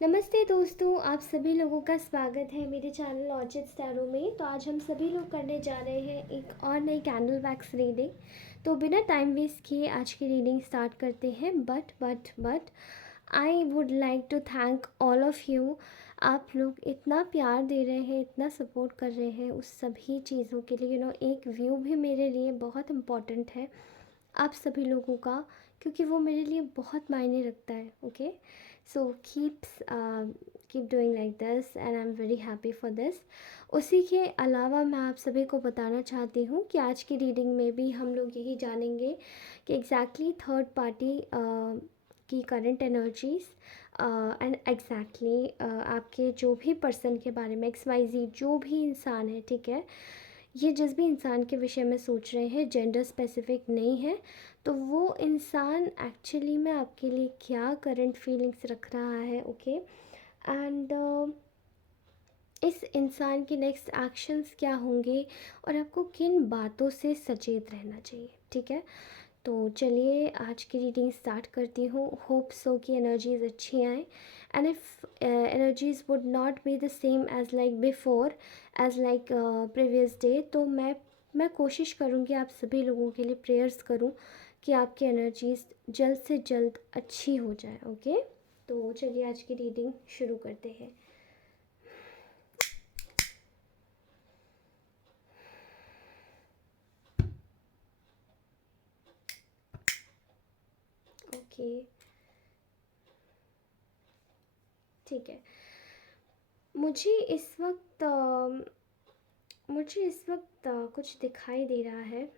नमस्ते दोस्तों, आप सभी लोगों का स्वागत है मेरे चैनल ऑर्चिड स्टैरो में। तो आज हम सभी लोग करने जा रहे हैं एक और नई कैंडल वैक्स रीडिंग। तो बिना टाइम वेस्ट किए आज की रीडिंग स्टार्ट करते हैं। But I would like to thank all of you. आप लोग इतना प्यार दे रहे हैं, इतना सपोर्ट कर रहे हैं उस सभी चीज़ों के लिए। एक व्यू भी मेरे लिए बहुत इम्पॉर्टेंट है आप सभी लोगों का, क्योंकि वो मेरे लिए बहुत मायने रखता है। Okay, so keep doing like this and I am very happy for this. उसी के अलावा मैं आप सभी को बताना चाहती हूँ कि आज की रीडिंग में भी हम लोग यही जानेंगे कि एग्जैक्टली थर्ड पार्टी की करंट एनर्जीज एंड एग्जैक्टली आपके जो भी पर्सन के बारे में XYZ जो भी इंसान है, ठीक है, ये जिस भी इंसान के विषय में सोच रहे हैं जेंडर स्पेसिफिक नहीं है। तो वो इंसान एक्चुअली में आपके लिए क्या करंट फीलिंग्स रख रहा है। ओके, एंड इस इंसान के नेक्स्ट एक्शंस क्या होंगे और आपको किन बातों से सचेत रहना चाहिए। ठीक है, तो चलिए आज की रीडिंग स्टार्ट करती हूँ। होप सो कि एनर्जीज अच्छी आए and if energies would not be the same as like before, as like previous day, तो मैं कोशिश करूँगी आप सभी लोगों के लिए प्रेयर्स करूँ कि आपकी एनर्जीज जल्द से जल्द अच्छी हो जाए। ओके, तो चलिए आज की रीडिंग शुरू करते हैं। ओके, ठीक है। मुझे इस वक्त कुछ दिखाई दे रहा है।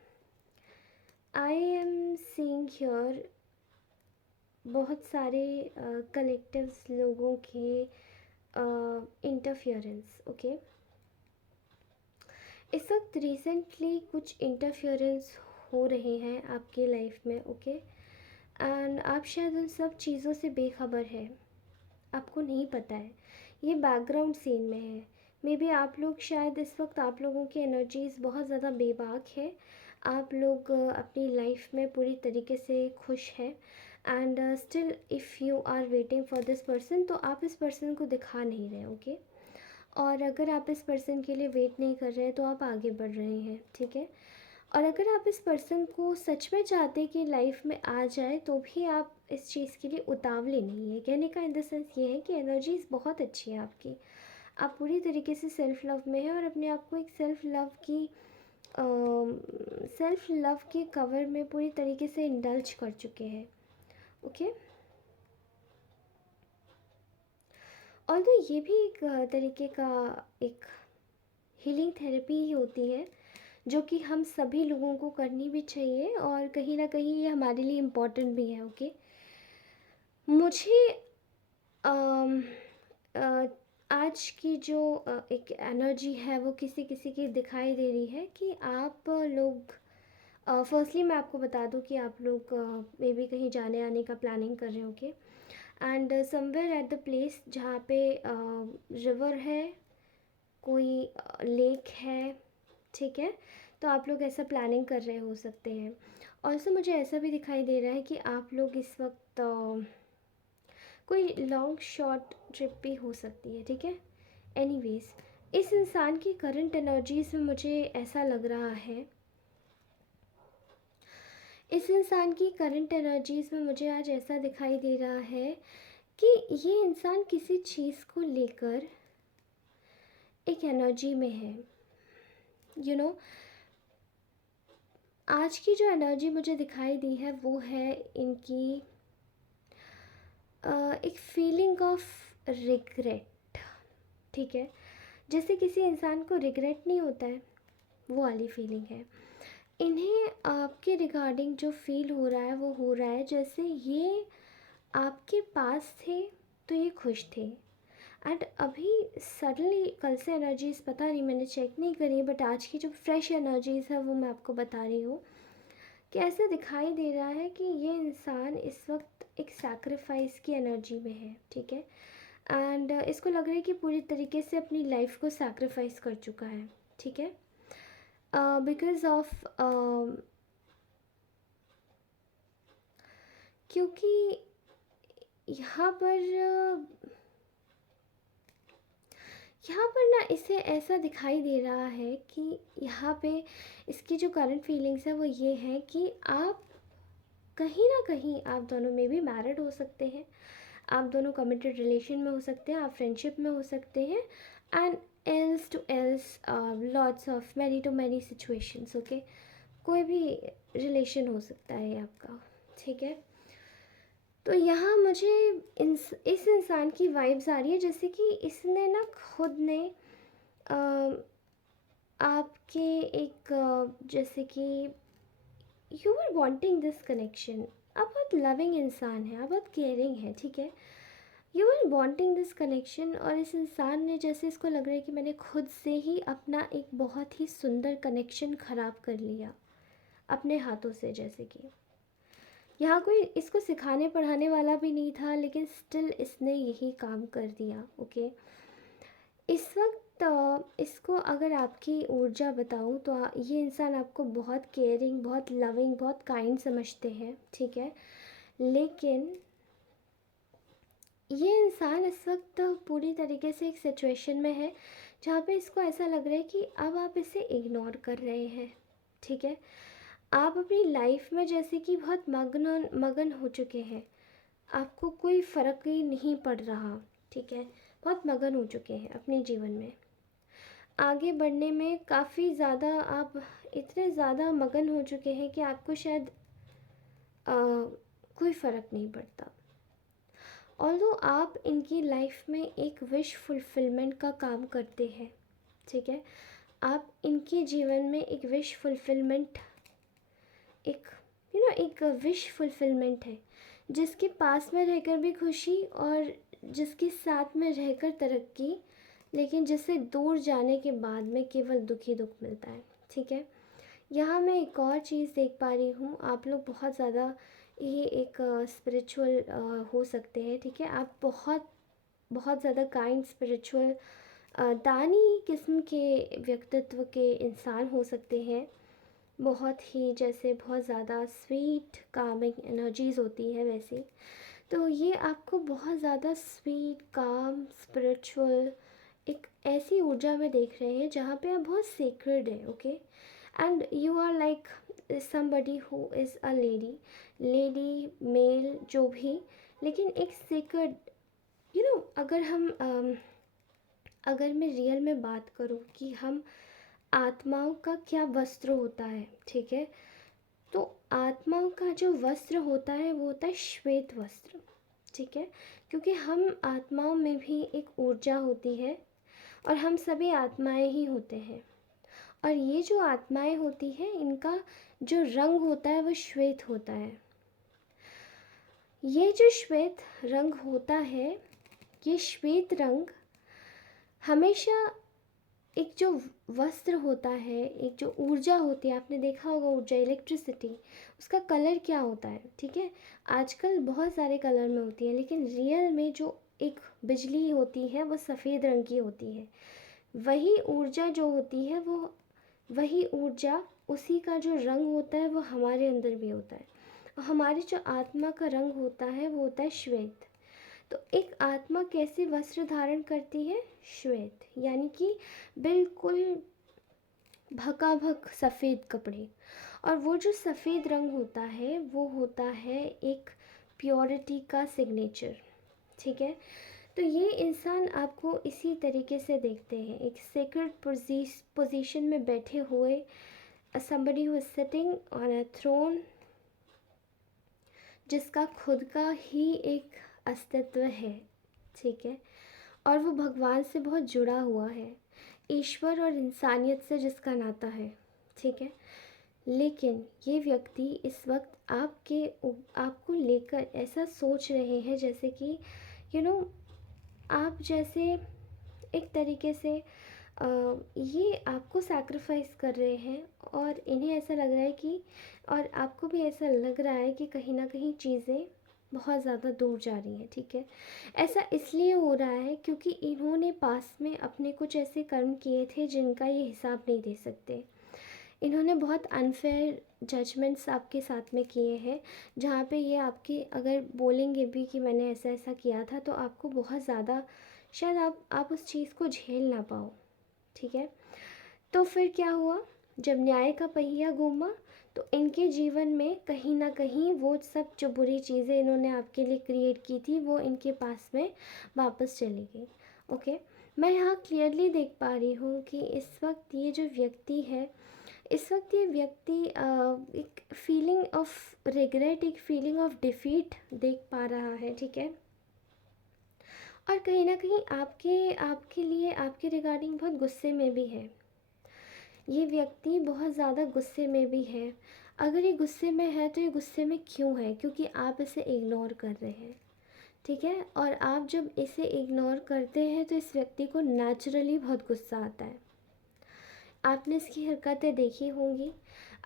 आई एम सीइंग हियर बहुत सारे कलेक्टिव्स लोगों के इंटरफियरेंस। ओके, इस वक्त रिसेंटली कुछ इंटरफियरेंस हो रहे हैं आपकी लाइफ में। ओके, एंड आप शायद उन सब चीज़ों से बेखबर है, आपको नहीं पता है, ये बैकग्राउंड सीन में है। मे बी आप लोग शायद इस वक्त आप लोगों की एनर्जीज़ बहुत ज़्यादा बेबाक है। आप लोग अपनी लाइफ में पूरी तरीके से खुश हैं and still if you are waiting for this person, तो आप इस पर्सन को दिखा नहीं रहे। ओके, और अगर आप इस पर्सन के लिए वेट नहीं कर रहे हैं तो आप आगे बढ़ रहे हैं। ठीक है, और अगर आप इस पर्सन को सच में चाहते कि लाइफ में आ जाए तो भी आप इस चीज़ के लिए उतावले नहीं है। कहने का इन द सेंस ये है कि एनर्जीज बहुत अच्छी है आपकी, आप पूरी तरीके से सेल्फ लव में है और अपने आप को एक सेल्फ लव के कवर में पूरी तरीके से इंडल्ज कर चुके हैं। ओके, और तो ये भी एक तरीके का एक हीलिंग थेरेपी ही होती है जो कि हम सभी लोगों को करनी भी चाहिए और कहीं ना कहीं ये हमारे लिए इम्पोर्टेंट भी है। ओके, मुझे अम, अ, आज की जो एक एनर्जी है वो किसी किसी की दिखाई दे रही है कि आप लोग फर्स्टली मैं आपको बता दूं कि आप लोग मे बी कहीं जाने आने का प्लानिंग कर रहे हो। Okay, and somewhere at the place जहाँ पे रिवर है, कोई लेक है, ठीक है, तो आप लोग ऐसा प्लानिंग कर रहे हो सकते हैं। और से मुझे ऐसा भी दिखाई दे रहा है कि आप लोग इस वक्त कोई लॉन्ग शॉर्ट ट्रिप भी हो सकती है। ठीक है, एनीवेज इस इंसान की करंट एनर्जीज में मुझे ऐसा लग रहा है, इस इंसान की करंट एनर्जीज में मुझे आज ऐसा दिखाई दे रहा है कि ये इंसान किसी चीज़ को लेकर एक एनर्जी में है। यू you नो know, आज की जो एनर्जी मुझे दिखाई दी है वो है इनकी एक फीलिंग ऑफ रिग्रेट। ठीक है, जैसे किसी इंसान को रिग्रेट नहीं होता है, वो वाली फीलिंग है इन्हें। आपके रिगार्डिंग जो फील हो रहा है वो हो रहा है जैसे ये आपके पास थे तो ये खुश थे, एंड अभी सडनली कल से एनर्जीज़ पता नहीं, मैंने चेक नहीं करी, बट आज की जो फ्रेश एनर्जीज़ है वो मैं आपको बता रही हूँ कि ऐसा दिखाई दे रहा है कि ये इंसान इस वक्त एक सैक्रिफाइस की एनर्जी में है। ठीक है, एंड इसको लग रहा है कि पूरी तरीके से अपनी लाइफ को सैक्रिफाइस कर चुका है। ठीक है, बिकॉज ऑफ क्योंकि यहाँ पर यहाँ पर ना इसे ऐसा दिखाई दे रहा है कि यहाँ पे इसकी जो करंट फीलिंग्स है वो ये है कि आप कहीं ना कहीं आप दोनों में भी मैरिड हो सकते हैं, आप दोनों कमिटेड रिलेशन में हो सकते हैं, आप फ्रेंडशिप में हो सकते हैं, and else to else lots of many to many situations, okay. कोई भी रिलेशन हो सकता है आपका, ठीक है। तो यहाँ मुझे इस इंसान की वाइब्स आ रही है जैसे कि इसने ना खुद ने अ, आपके एक जैसे कि you are wanting this connection, आप बहुत लविंग इंसान है, आप बहुत केयरिंग है, ठीक है। You are wanting this connection, और इस इंसान ने जैसे इसको लग रहा है कि मैंने खुद से ही अपना एक बहुत ही सुंदर कनेक्शन ख़राब कर लिया अपने हाथों से, जैसे कि यहाँ कोई इसको सिखाने पढ़ाने वाला भी नहीं था, लेकिन स्टिल इसने यही काम कर दिया, ओके। इस वक्त इसको अगर आपकी ऊर्जा बताऊँ तो ये इंसान आपको बहुत केयरिंग, बहुत लविंग, बहुत काइंड समझते हैं, ठीक है। लेकिन ये इंसान इस वक्त पूरी तरीके से एक सिचुएशन में है जहाँ पे इसको ऐसा लग रहा है कि अब आप इसे इग्नोर कर रहे हैं, ठीक है। आप अपनी लाइफ में जैसे कि बहुत मगन मगन हो चुके हैं, आपको कोई फ़र्क ही नहीं पड़ रहा, ठीक है। बहुत मगन हो चुके हैं अपने जीवन में, आगे बढ़ने में काफ़ी ज़्यादा आप इतने ज़्यादा मगन हो चुके हैं कि आपको शायद अ, कोई फ़र्क नहीं पड़ता। ऑल्दो आप इनकी लाइफ में एक विश फुलफिलमेंट का काम करते हैं, ठीक है। आप इनके जीवन में एक विश फुलफिलमेंट, एक एक विश फुलफिलमेंट है, जिसके पास में रहकर भी खुशी और जिसके साथ में रहकर तरक्की, लेकिन जिससे दूर जाने के बाद में केवल दुख ही दुख मिलता है, ठीक है। यहाँ मैं एक और चीज़ देख पा रही हूँ, आप लोग बहुत ज़्यादा ये एक स्पिरिचुअल हो सकते हैं, ठीक है। आप बहुत बहुत ज़्यादा काइंड स्पिरिचुअल दानी किस्म के व्यक्तित्व के इंसान हो सकते हैं, बहुत ही जैसे बहुत ज़्यादा स्वीट कामिंग एनर्जीज़ होती है वैसे। तो ये आपको बहुत ज़्यादा स्वीट काम स्पिरिचुअल एक ऐसी ऊर्जा में देख रहे हैं जहाँ पे आप बहुत सेक्रेड है, okay. And you are like somebody who is a lady male जो भी, लेकिन एक सेक्रेड, अगर हम अगर मैं रियल में बात करूँ कि हम आत्माओं का क्या वस्त्र होता है, ठीक है। तो आत्माओं का जो वस्त्र होता है वो होता है श्वेत वस्त्र, ठीक है। क्योंकि हम आत्माओं में भी एक ऊर्जा होती है, और हम सभी आत्माएं ही होते हैं, और ये जो आत्माएं होती हैं इनका जो रंग होता है वो श्वेत होता है। ये जो श्वेत रंग होता है, ये श्वेत रंग हमेशा एक जो वस्त्र होता है, एक जो ऊर्जा होती है, आपने देखा होगा ऊर्जा इलेक्ट्रिसिटी, उसका कलर क्या होता है, ठीक है। आजकल बहुत सारे कलर में होती है, लेकिन रियल में जो एक बिजली होती है वो सफ़ेद रंग की होती है। वही ऊर्जा जो होती है वो, वही ऊर्जा, उसी का जो रंग होता है वो हमारे अंदर भी होता है। और हमारी जो आत्मा का रंग होता है वो होता है श्वेत। तो एक आत्मा कैसे वस्त्र धारण करती है? श्वेत, यानी कि बिल्कुल भकाभक सफ़ेद कपड़े। और वो जो सफ़ेद रंग होता है वो होता है एक प्योरिटी का सिग्नेचर, ठीक है। तो ये इंसान आपको इसी तरीके से देखते हैं, एक सेक्रेड पोजीशन में बैठे हुए, somebody who is sitting on a throne, जिसका खुद का ही एक अस्तित्व है, ठीक है। और वो भगवान से बहुत जुड़ा हुआ है, ईश्वर और इंसानियत से जिसका नाता है, ठीक है। लेकिन ये व्यक्ति इस वक्त आपको लेकर ऐसा सोच रहे हैं जैसे कि यू नो आप जैसे एक तरीके से ये आपको सैक्रिफाइस कर रहे हैं, और इन्हें ऐसा लग रहा है कि, और आपको भी ऐसा लग रहा है कि कहीं ना कहीं चीज़ें बहुत ज़्यादा दूर जा रही हैं, ठीक है। ऐसा इसलिए हो रहा है क्योंकि इन्होंने पास में अपने कुछ ऐसे कर्म किए थे जिनका ये हिसाब नहीं दे सकते। इन्होंने बहुत अनफेयर जजमेंट्स आपके साथ में किए हैं, जहाँ पे ये आपके अगर बोलेंगे भी कि मैंने ऐसा ऐसा किया था, तो आपको बहुत ज़्यादा शायद आप उस चीज़ को झेल ना पाओ, ठीक है। तो फिर क्या हुआ, जब न्याय का पहिया घूमा तो इनके जीवन में कहीं ना कहीं वो सब जो बुरी चीज़ें इन्होंने आपके लिए क्रिएट की थी वो इनके पास में वापस चली गई। ओके, मैं यहाँ क्लियरली देख पा रही हूँ कि इस वक्त ये जो व्यक्ति है, इस वक्त ये व्यक्ति एक फीलिंग ऑफ रिग्रेट, एक फीलिंग ऑफ डिफीट देख पा रहा है, ठीक है। और कहीं ना कहीं आपके आपके लिए आपके रिगार्डिंग बहुत गुस्से में भी है। ये व्यक्ति बहुत ज़्यादा गुस्से में भी है। अगर ये गुस्से में है तो ये गुस्से में क्यों है, क्योंकि आप इसे इग्नोर कर रहे हैं, ठीक है। और आप जब इसे इग्नोर करते हैं तो इस व्यक्ति को नेचुरली बहुत गुस्सा आता है। आपने इसकी हरकतें देखी होंगी,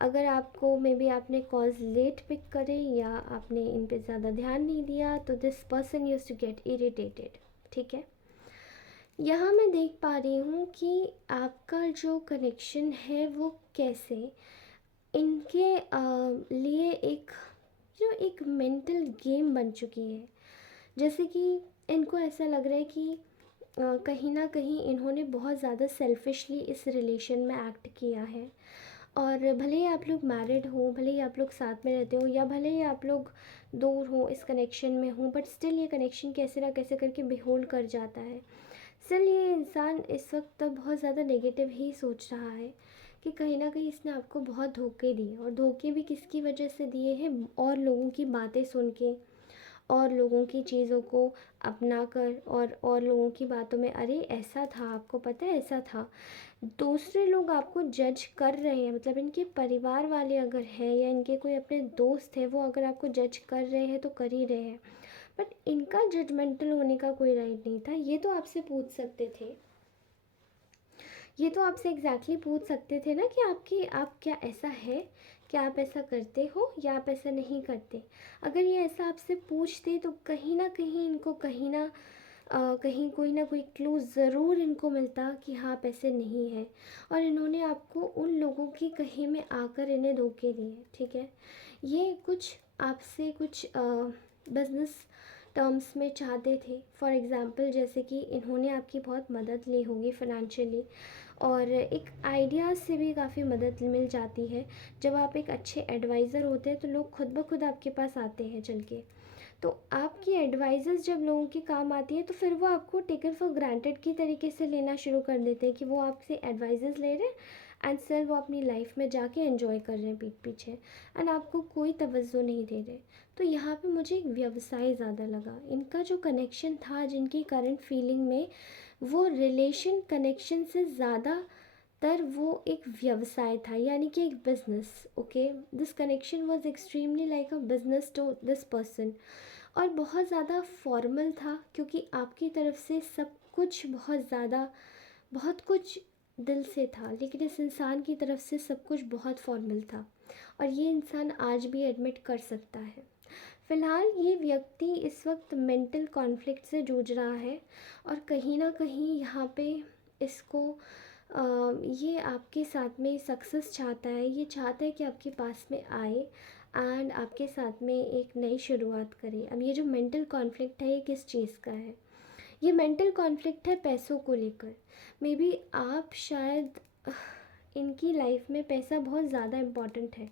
अगर आपको मे बी आपने कॉल्स लेट पिक करे या आपने इन पे ज़्यादा ध्यान नहीं दिया तो this person use to get irritated, ठीक है। यहाँ मैं देख पा रही हूँ कि आपका जो कनेक्शन है वो कैसे इनके लिए एक मेंटल गेम बन चुकी है। जैसे कि इनको ऐसा लग रहा है कि कहीं ना कहीं इन्होंने बहुत ज़्यादा सेल्फिशली इस रिलेशन में एक्ट किया है। और भले ही आप लोग मैरिड हो, भले ही आप लोग साथ में रहते हो, या भले ही आप लोग दूर हो इस कनेक्शन में हो, बट स्टिल ये कनेक्शन कैसे ना कैसे करके बिहोल्ड कर जाता है। स्टिल ये इंसान इस वक्त तब बहुत ज़्यादा नेगेटिव ही सोच रहा है कि कहीं ना कहीं इसने आपको बहुत धोखे दिए, और धोखे भी किसकी वजह से दिए हैं, और लोगों की बातें सुन के, और लोगों की चीज़ों को अपना कर, और लोगों की बातों में अरे ऐसा था, आपको पता है ऐसा था। दूसरे लोग आपको जज कर रहे हैं, मतलब इनके परिवार वाले अगर हैं या इनके कोई अपने दोस्त हैं, वो अगर आपको जज कर रहे हैं तो कर ही रहे हैं, बट इनका जजमेंटल होने का कोई राइट नहीं था। ये तो आपसे पूछ सकते थे, ये तो आपसे एग्जैक्टली पूछ सकते थे ना कि आप क्या ऐसा है, क्या आप ऐसा करते हो या आप ऐसा नहीं करते। अगर ये ऐसा आपसे पूछते तो कहीं ना कहीं इनको कहीं कोई ना कोई क्लू ज़रूर इनको मिलता कि हाँ आप ऐसे नहीं हैं। और इन्होंने आपको उन लोगों की कहीं में आकर इन्हें धोखे दिए, ठीक है। ये कुछ आपसे कुछ बिजनेस टर्म्स में चाहते थे। फॉर एग्ज़ाम्पल जैसे कि इन्होंने आपकी बहुत मदद ली होगी फाइनेंशियली, और एक आइडियाज़ से भी काफ़ी मदद मिल जाती है। जब आप एक अच्छे एडवाइज़र होते हैं तो लोग खुद ब खुद आपके पास आते हैं चल के। तो आपकी एडवाइजेस जब लोगों के काम आती है तो फिर वो आपको टेकन फॉर ग्रांटेड की तरीके से लेना शुरू कर देते हैं कि वो आपसे एडवाइजेस ले रहे हैं, एंड सर वो अपनी लाइफ में जाके एंजॉय कर रहे हैं पीठ पीछे, एंड आपको कोई तवज्जो नहीं दे रहे। तो यहाँ पे मुझे एक व्यवसाय ज़्यादा लगा। इनका जो कनेक्शन था जिनकी करंट फीलिंग में, वो रिलेशन कनेक्शन से ज़्यादा तर वो एक व्यवसाय था, यानी कि एक business. Okay, this connection was extremely like a business to this person, और बहुत ज़्यादा फॉर्मल था क्योंकि आपकी तरफ से सब कुछ बहुत ज़्यादा, बहुत कुछ दिल से था, लेकिन इस इंसान की तरफ से सब कुछ बहुत फॉर्मल था, और ये इंसान आज भी एडमिट कर सकता है। फ़िलहाल ये व्यक्ति इस वक्त मेंटल कॉन्फ्लिक्ट से जूझ रहा है, और कहीं ना कहीं यहाँ पे इसको ये आपके साथ में सक्सेस चाहता है। ये चाहता है कि आपके पास में आए एंड आपके साथ में एक नई शुरुआत करे। अब ये जो मेंटल कॉन्फ्लिक्ट है ये किस चीज़ का है, ये मेंटल कॉन्फ्लिक्ट है पैसों को लेकर। मे बी आप शायद इनकी लाइफ में पैसा बहुत ज़्यादा इम्पॉर्टेंट है।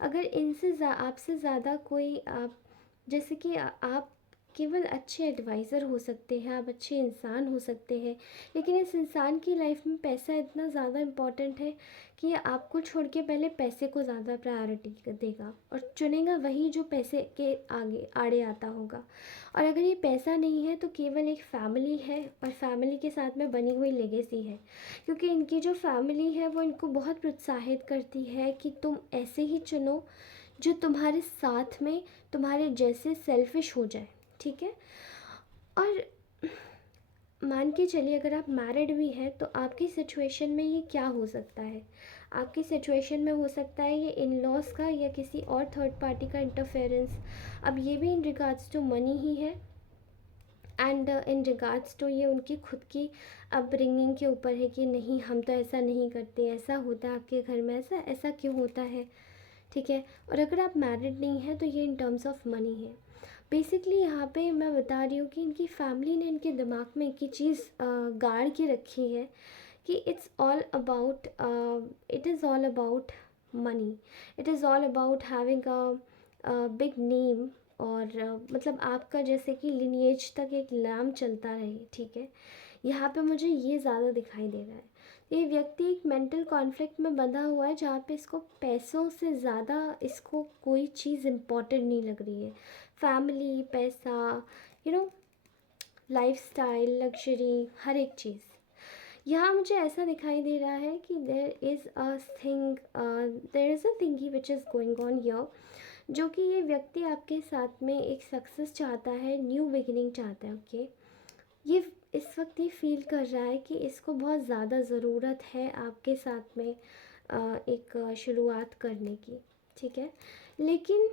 अगर आपसे ज़्यादा कोई आप, जैसे कि आप केवल अच्छे एडवाइज़र हो सकते हैं, आप अच्छे इंसान हो सकते हैं, लेकिन इस इंसान की लाइफ में पैसा इतना ज़्यादा इम्पॉर्टेंट है कि ये आपको छोड़ के पहले पैसे को ज़्यादा प्रायोरिटी देगा, और चुनेगा वही जो पैसे के आगे आड़े आता होगा। और अगर ये पैसा नहीं है तो केवल एक फैमिली है, और फैमिली के साथ में बनी हुई लेगेसी है, क्योंकि इनकी जो फैमिली है वो इनको बहुत प्रोत्साहित करती है कि तुम ऐसे ही चुनो जो तुम्हारे साथ में तुम्हारे जैसे सेल्फिश हो जाए, ठीक है। और मान के चलिए अगर आप मैरिड भी हैं तो आपकी सिचुएशन में ये क्या हो सकता है, आपकी सिचुएशन में हो सकता है ये इन लॉज का या किसी और थर्ड पार्टी का इंटरफेरेंस। अब ये भी इन रिगार्ड्स टू मनी ही है, एंड इन रिगार्ड्स टू ये उनकी खुद की अपब्रिंगिंग के ऊपर है कि नहीं हम तो ऐसा नहीं करते, ऐसा होता है आपके घर में, ऐसा ऐसा क्यों होता है, ठीक है। और अगर आप मैरिड नहीं हैं तो ये इन टर्म्स ऑफ मनी है। बेसिकली यहाँ पे मैं बता रही हूँ कि इनकी फैमिली ने इनके दिमाग में एक ही चीज़ गाड़ के रखी है कि it is all about money, it is all about having a big name, और मतलब आपका जैसे कि लिनिएज तक एक नाम चलता रहे, ठीक है। यहाँ पे मुझे ये ज़्यादा दिखाई दे रहा है। ये व्यक्ति एक मेंटल कॉन्फ्लिक्ट में बंधा हुआ है जहाँ पे इसको पैसों से ज़्यादा इसको कोई चीज़ इम्पॉर्टेंट नहीं लग रही है। फैमिली, पैसा, यू नो, लाइफस्टाइल, लग्जरी, हर एक चीज़। यहाँ मुझे ऐसा दिखाई दे रहा है कि there is a थिंगी which is going on here, जो कि ये व्यक्ति आपके साथ में एक सक्सेस चाहता है, न्यू बिगिनिंग चाहता है, ओके। ये इस वक्त ये फील कर रहा है कि इसको बहुत ज़्यादा ज़रूरत है आपके साथ में एक शुरुआत करने की, ठीक है। लेकिन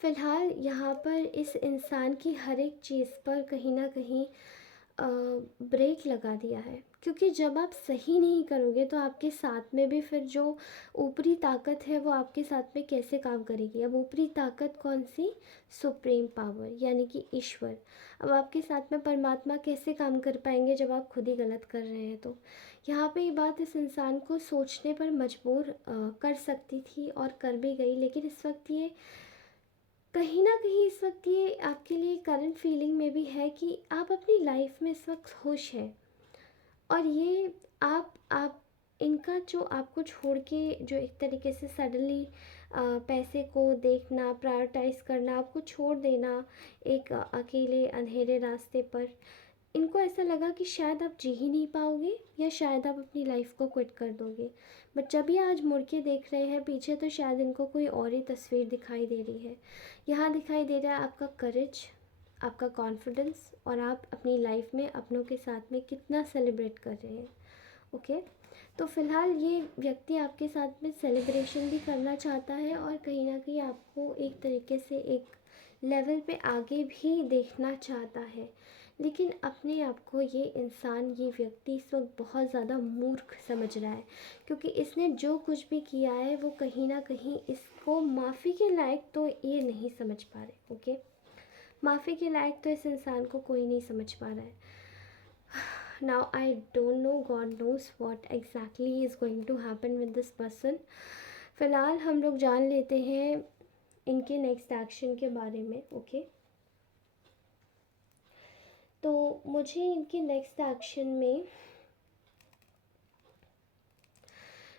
फ़िलहाल यहाँ पर इस इंसान की हर एक चीज़ पर कहीं ना कहीं ब्रेक लगा दिया है, क्योंकि जब आप सही नहीं करोगे तो आपके साथ में भी फिर जो ऊपरी ताकत है वो आपके साथ में कैसे काम करेगी। अब ऊपरी ताकत कौन सी? सुप्रीम पावर, यानी कि ईश्वर। अब आपके साथ में परमात्मा कैसे काम कर पाएंगे जब आप खुद ही गलत कर रहे हैं? तो यहाँ पे ये बात इस इंसान को सोचने पर मजबूर कर सकती थी और कर भी गई। लेकिन इस वक्त ये कहीं ना कहीं इस वक्त ये आपके लिए करंट फीलिंग में भी है कि आप अपनी लाइफ में इस वक्त खुश हैं। और ये आप इनका जो आपको छोड़ के जो एक तरीके से सडनली पैसे को देखना, प्रायोरिटाइज करना, आपको छोड़ देना एक अकेले अंधेरे रास्ते पर, इनको ऐसा लगा कि शायद आप जी ही नहीं पाओगे या शायद आप अपनी लाइफ को क्विट कर दोगे। बट जब ये आज मुड़ के देख रहे हैं पीछे तो शायद इनको कोई और ही तस्वीर दिखाई दे रही है। यहाँ दिखाई दे रहा है आपका करेज, आपका कॉन्फिडेंस, और आप अपनी लाइफ में अपनों के साथ में कितना सेलिब्रेट कर रहे हैं, ओके। तो फ़िलहाल ये व्यक्ति आपके साथ में सेलिब्रेशन भी करना चाहता है और कहीं ना कहीं आपको एक तरीके से एक लेवल पे आगे भी देखना चाहता है। लेकिन अपने आप को ये इंसान, ये व्यक्ति इस वक्त बहुत ज़्यादा मूर्ख समझ रहा है, क्योंकि इसने जो कुछ भी किया है वो कहीं ना कहीं इसको माफ़ी के लायक तो ये नहीं समझ पा रहे, ओके। माफ़ी के लायक तो इस इंसान को कोई नहीं समझ पा रहा है। Now I don't know, God knows what exactly is going to happen with this person. फ़िलहाल हम लोग जान लेते हैं इनके नेक्स्ट एक्शन के बारे में, ओके। तो मुझे इनके नेक्स्ट एक्शन में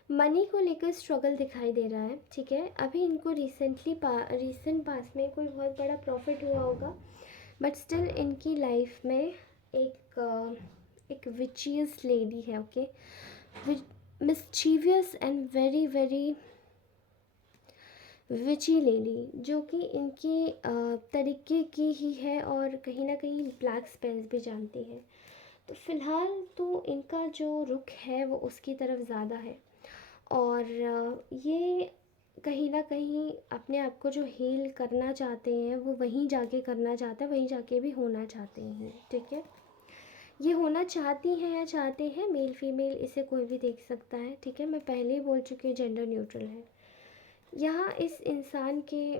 मनी को लेकर स्ट्रगल दिखाई दे रहा है, ठीक है। अभी इनको रीसेंट पास में कोई बहुत बड़ा प्रॉफिट हुआ होगा, बट स्टिल इनकी लाइफ में एक विचियस लेडी है, okay. Mischievous and very very witchy lady, जो कि इनकी तरीके की ही है और कहीं ना कहीं ब्लैक स्पेल्स भी जानती है। तो फ़िलहाल तो इनका जो रुख है वो उसकी तरफ ज़्यादा है, और ये कहीं ना कहीं अपने आप को जो हील करना चाहते हैं वो वहीं जाके करना चाहते हैं, वहीं जाके भी होना चाहते हैं, ठीक है। ये होना चाहती हैं या चाहते हैं, मेल फीमेल इसे कोई भी देख सकता है, ठीक है। मैं पहले ही बोल चुकी हूँ जेंडर न्यूट्रल है। यहाँ इस इंसान के,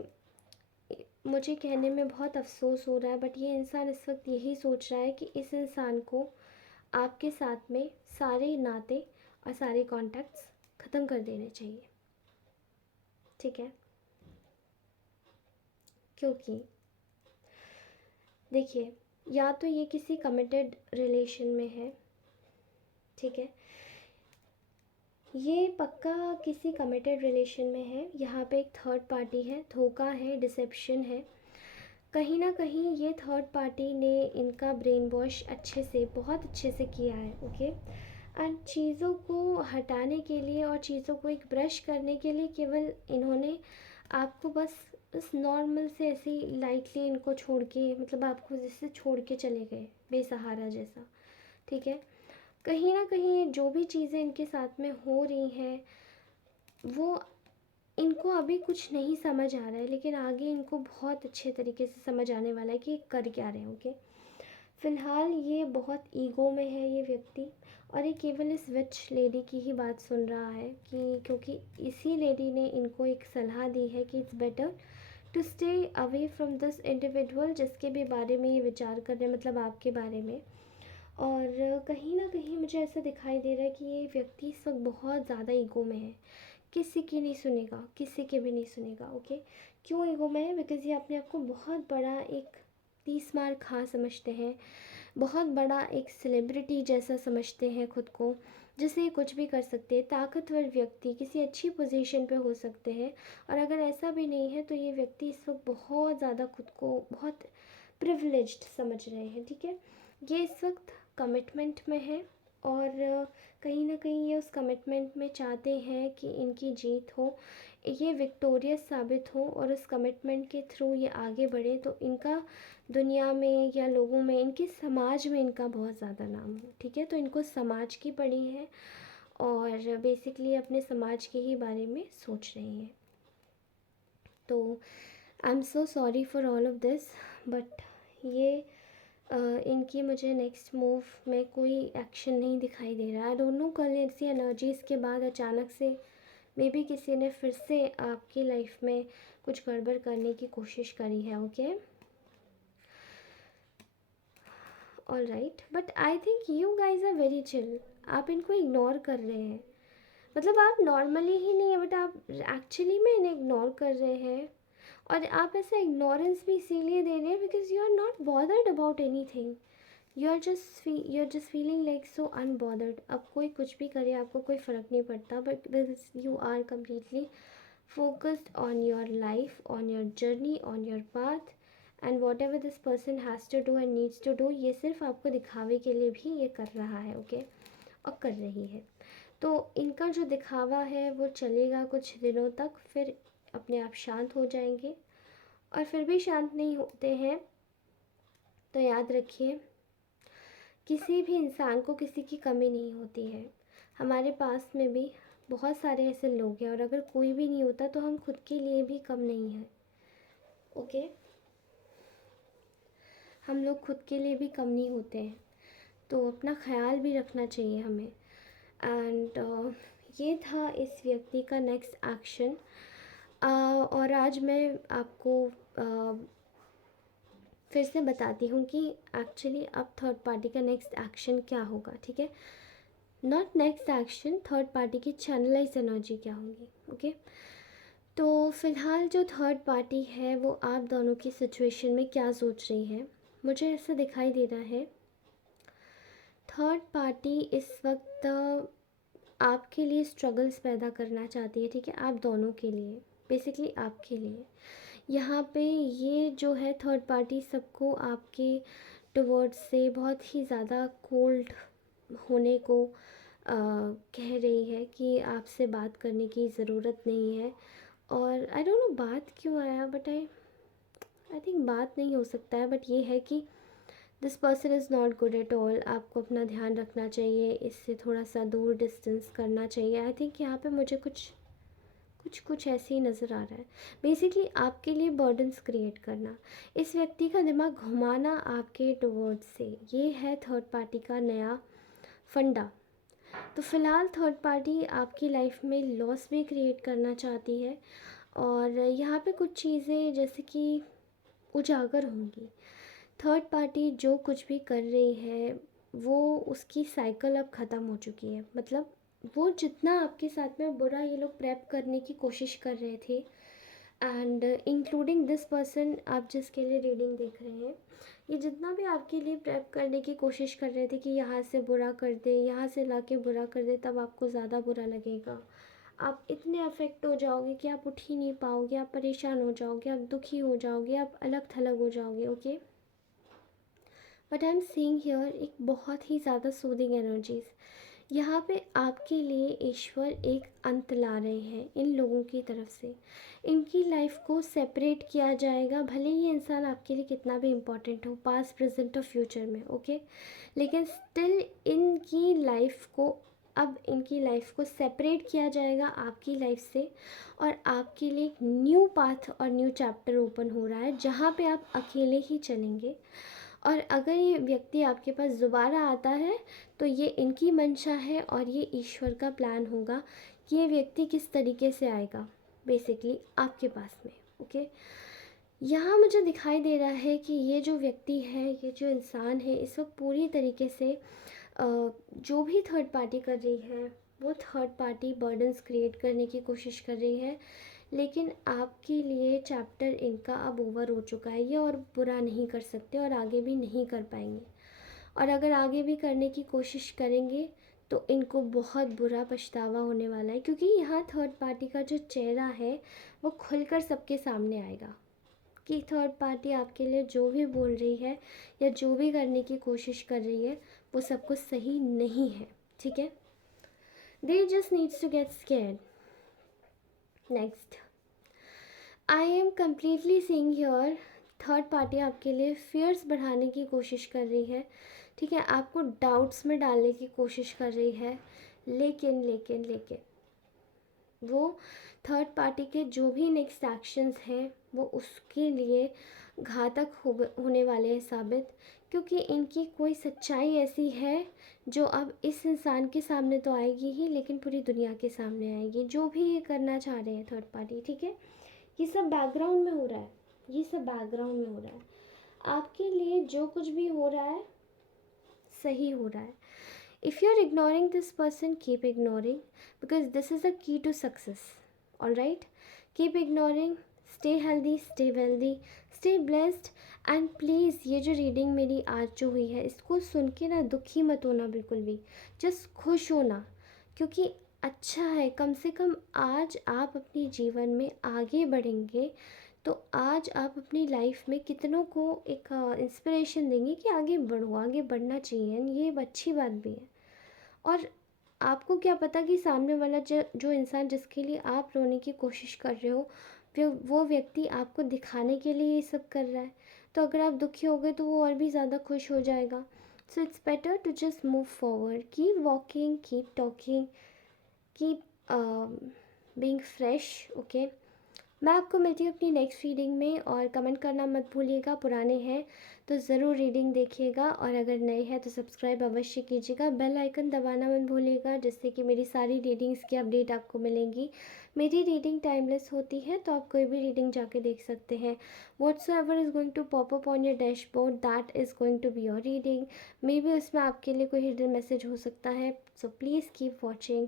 मुझे कहने में बहुत अफसोस हो रहा है, बट ये इंसान इस वक्त यही सोच रहा है कि इस इंसान को आपके साथ में सारे नाते और सारे कॉन्टैक्ट्स ख़त्म कर देने चाहिए, ठीक है। क्योंकि देखिए, या तो ये किसी कमिटेड रिलेशन में है, ठीक है, ये पक्का किसी कमिटेड रिलेशन में है। यहाँ पे एक थर्ड पार्टी है, धोखा है, डिसेप्शन है। कहीं ना कहीं ये थर्ड पार्टी ने इनका ब्रेन वॉश अच्छे से, बहुत अच्छे से किया है, ओके। एंड चीज़ों को हटाने के लिए और चीज़ों को एक ब्रश करने के लिए केवल इन्होंने आपको बस नॉर्मल से ऐसे ही लाइटली इनको छोड़ के, मतलब आपको जैसे छोड़ के चले गए बेसहारा जैसा, ठीक है। कहीं ना कहीं जो भी चीज़ें इनके साथ में हो रही हैं वो इनको अभी कुछ नहीं समझ आ रहा है, लेकिन आगे इनको बहुत अच्छे तरीके से समझ आने वाला है कि ये कर क्या रहे हैं। ओके, फ़िलहाल ये बहुत ईगो में है ये व्यक्ति, और ये केवल इस विच लेडी की ही बात सुन रहा है, कि क्योंकि इसी लेडी ने इनको एक सलाह दी है कि it's better to stay away from this individual जिसके भी बारे में ये विचार कर रहे हैं, मतलब आपके बारे में। और कहीं ना कहीं मुझे ऐसा दिखाई दे रहा है कि ये व्यक्ति इस वक्त बहुत ज़्यादा ईगो में है, किसी की नहीं सुनेगा, किसी के भी नहीं सुनेगा। ओके, क्यों ईगो में है? बिकॉज़ ये अपने आप को बहुत बड़ा एक 30 मार खा समझते हैं, बहुत बड़ा एक सेलिब्रिटी जैसा समझते हैं खुद को, जिससे ये कुछ भी कर सकते हैं, ताकतवर व्यक्ति किसी अच्छी पोजीशन पे हो सकते हैं। और अगर ऐसा भी नहीं है तो ये व्यक्ति इस वक्त बहुत ज़्यादा खुद को बहुत प्रिविलेज्ड समझ रहे हैं। ठीक है, ये इस वक्त कमिटमेंट में है, और कहीं ना कहीं ये उस कमिटमेंट में चाहते हैं कि इनकी जीत हो, ये विक्टोरियस साबित हो, और उस कमिटमेंट के थ्रू ये आगे बढ़े, तो इनका दुनिया में या लोगों में, इनके समाज में इनका बहुत ज़्यादा नाम हो। ठीक है, तो इनको समाज की पड़ी है, और बेसिकली अपने समाज के ही बारे में सोच रही हैं। तो I am so sorry for all of this, but ये इनकी मुझे नेक्स्ट मूव में कोई एक्शन नहीं दिखाई दे रहा है। आई डोंट नो, कल ऐसी एनर्जीज़ के बाद अचानक से मे बी किसी ने फिर से आपकी लाइफ में कुछ गड़बड़ करने की कोशिश करी है। Okay, all right, but I think you guys are very chill. आप इनको इग्नोर कर रहे हैं, मतलब आप नॉर्मली ही नहीं है, बट आप एक्चुअली में इन्हें इग्नोर कर रहे हैं। और आप ऐसा इग्नोरेंस भी इसीलिए दे रहे हैं because you are not bothered about anything, you are just feeling like so unbothered. अब कोई कुछ भी करे आपको कोई फ़र्क नहीं पड़ता, but because you are completely focused on your life, on your journey, on your path, and whatever this person has to do and needs to do, ये सिर्फ आपको दिखावे के लिए भी ये कर रहा है। ओके, और कर रही है। तो इनका जो दिखावा है वो चलेगा कुछ दिनों तक, फिर अपने आप शांत हो जाएंगे। और फिर भी शांत नहीं होते हैं तो याद रखिए, किसी भी इंसान को किसी की कमी नहीं होती है। हमारे पास में भी बहुत सारे ऐसे लोग हैं, और अगर कोई भी नहीं होता तो हम खुद के लिए भी कम नहीं हैं। ओके, हम लोग खुद के लिए भी कम नहीं होते हैं, तो अपना ख्याल भी रखना चाहिए हमें। एंड ये था इस व्यक्ति का नेक्स्ट एक्शन। और आज मैं आपको फिर से बताती हूँ कि एक्चुअली अब थर्ड पार्टी का नेक्स्ट एक्शन क्या होगा। ठीक है, not next action, third party की चैनलाइज एनर्जी क्या होगी। ओके, तो फ़िलहाल जो थर्ड पार्टी है वो आप दोनों की सिचुएशन में क्या सोच रही है, मुझे ऐसा दिखाई दे रहा है थर्ड पार्टी इस वक्त आपके लिए स्ट्रगल्स पैदा करना चाहती है। ठीक है, आप दोनों के लिए, बेसिकली आपके लिए। यहाँ पे ये जो है थर्ड पार्टी सबको आपके टुवर्ड्स से बहुत ही ज़्यादा कोल्ड होने को कह रही है कि आपसे बात करने की ज़रूरत नहीं है। और आई डोंट नो बात क्यों आया, बट आई थिंक बात नहीं हो सकता है, बट ये है कि this person is not good at all. आपको अपना ध्यान रखना चाहिए, इससे थोड़ा सा दूर डिस्टेंस करना चाहिए। आई थिंक यहाँ पे मुझे कुछ ऐसे ही नज़र आ रहा है। बेसिकली आपके लिए बर्डन्स क्रिएट करना, इस व्यक्ति का दिमाग घुमाना आपके टुवर्ड्स से, ये है थर्ड पार्टी का नया फंडा। तो फ़िलहाल थर्ड पार्टी आपकी लाइफ में लॉस भी क्रिएट करना चाहती है, और यहाँ पे कुछ चीज़ें जैसे कि उजागर होंगी। थर्ड पार्टी जो कुछ भी कर रही है वो उसकी साइकिल अब ख़त्म हो चुकी है। मतलब वो जितना आपके साथ में बुरा ये लोग प्रेप करने की कोशिश कर रहे थे, एंड इंक्लूडिंग दिस पर्सन आप जिसके लिए रीडिंग देख रहे हैं, ये जितना भी आपके लिए प्रेप करने की कोशिश कर रहे थे कि यहाँ से बुरा कर दे, यहाँ से लाके बुरा कर दे, तब आपको ज़्यादा बुरा लगेगा। आप इतने अफेक्ट हो जाओगे कि आप उठ ही नहीं पाओगे, आप परेशान हो जाओगे, आप दुखी हो जाओगे, आप अलग थलग हो जाओगे। Okay, but I am seeing here एक बहुत ही ज़्यादा सूदिंग एनर्जीज़। यहाँ पे आपके लिए ईश्वर एक अंत ला रहे हैं इन लोगों की तरफ से। इनकी लाइफ को सेपरेट किया जाएगा, भले ही ये इंसान आपके लिए कितना भी इम्पोर्टेंट हो, पास्ट प्रेजेंट और फ्यूचर में। ओके, लेकिन स्टिल इनकी लाइफ को अब इनकी लाइफ को सेपरेट किया जाएगा आपकी लाइफ से, और आपके लिए एक न्यू पाथ और न्यू चैप्टर ओपन हो रहा है जहाँ पे आप अकेले ही चलेंगे। और अगर ये व्यक्ति आपके पास दोबारा आता है तो ये इनकी मंशा है और ये ईश्वर का प्लान होगा कि ये व्यक्ति किस तरीके से आएगा बेसिकली आपके पास में। ओके, यहाँ मुझे दिखाई दे रहा है कि ये जो व्यक्ति है, ये जो इंसान है, इस वक्त पूरी तरीके से जो भी थर्ड पार्टी कर रही है वो थर्ड पार्टी बर्डन्स क्रिएट करने की कोशिश कर रही है, लेकिन आपके लिए चैप्टर इनका अब ओवर हो चुका है। ये और बुरा नहीं कर सकते और आगे भी नहीं कर पाएंगे, और अगर आगे भी करने की कोशिश करेंगे तो इनको बहुत बुरा पछतावा होने वाला है, क्योंकि यहाँ थर्ड पार्टी का जो चेहरा है वो खुलकर सबके सामने आएगा कि थर्ड पार्टी आपके लिए जो भी बोल रही है या जो भी करने की कोशिश कर रही है वो सब कुछ सही नहीं है। ठीक है, they just needs to get scared. Next, I am completely seeing here third party आपके लिए फियर्स बढ़ाने की कोशिश कर रही है। ठीक है, आपको डाउट्स में डालने की कोशिश कर रही है, लेकिन लेकिन लेकिन वो थर्ड पार्टी के जो भी नेक्स्ट एक्शंस हैं वो उसके लिए घातक होने वाले हैं साबित, क्योंकि इनकी कोई सच्चाई ऐसी है जो अब इस इंसान के सामने तो आएगी ही, लेकिन पूरी दुनिया के सामने आएगी जो भी ये करना चाह रहे हैं थर्ड पार्टी। ठीक है, ये सब बैकग्राउंड में हो रहा है, ये सब बैकग्राउंड में हो रहा है। आपके लिए जो कुछ भी हो रहा है सही हो रहा है। If you're ignoring this person, keep ignoring, because this is the key to success. All right? Keep ignoring, stay healthy, stay wealthy, stay blessed, and please ये जो रीडिंग मेरी आज जो हुई है इसको सुन के ना दुखी मत होना बिल्कुल भी, जस्ट खुश होना, क्योंकि अच्छा है कम से कम आज आप अपने जीवन में आगे बढ़ेंगे तो आज आप अपनी लाइफ में कितनों को एक इंस्पिरेशन देंगे कि आगे बढ़ो, आगे बढ़ना चाहिए, ये एक अच्छी बात भी है। और आपको क्या पता कि सामने वाला जो इंसान जिसके लिए आप रोने की कोशिश कर रहे हो वो व्यक्ति आपको दिखाने के लिए ये सब कर रहा है, तो अगर आप दुखी हो गए तो वो और भी ज़्यादा खुश हो जाएगा। So it's better to just move forward, keep walking, keep talking, keep being fresh. Okay, मैं आपको मिलती हूँ अपनी नेक्स्ट रीडिंग में, और कमेंट करना मत भूलिएगा, पुराने हैं तो ज़रूर रीडिंग देखिएगा, और अगर नए हैं तो सब्सक्राइब अवश्य कीजिएगा, बेल आइकन दबाना मत भूलिएगा, जिससे कि मेरी सारी रीडिंग्स की अपडेट आपको मिलेंगी। मेरी रीडिंग टाइमलेस होती है तो आप कोई भी रीडिंग जाके देख सकते हैं। Whatsoever is going to pop up on your dashboard, that is going to be your reading. Maybe उसमें आपके लिए कोई हिडन मैसेज हो सकता है, so please keep watching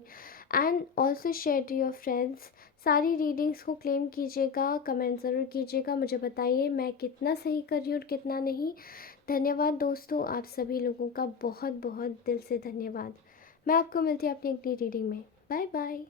and also share to your friends. सारी रीडिंग्स को claim कीजिएगा, कमेंट ज़रूर कीजिएगा, मुझे बताइए मैं कितना सही कर रही हूँ और कितना नहीं। धन्यवाद दोस्तों, आप सभी लोगों का बहुत बहुत दिल से धन्यवाद। मैं आपको मिलती हूँ अपनी अगली रीडिंग में। Bye bye.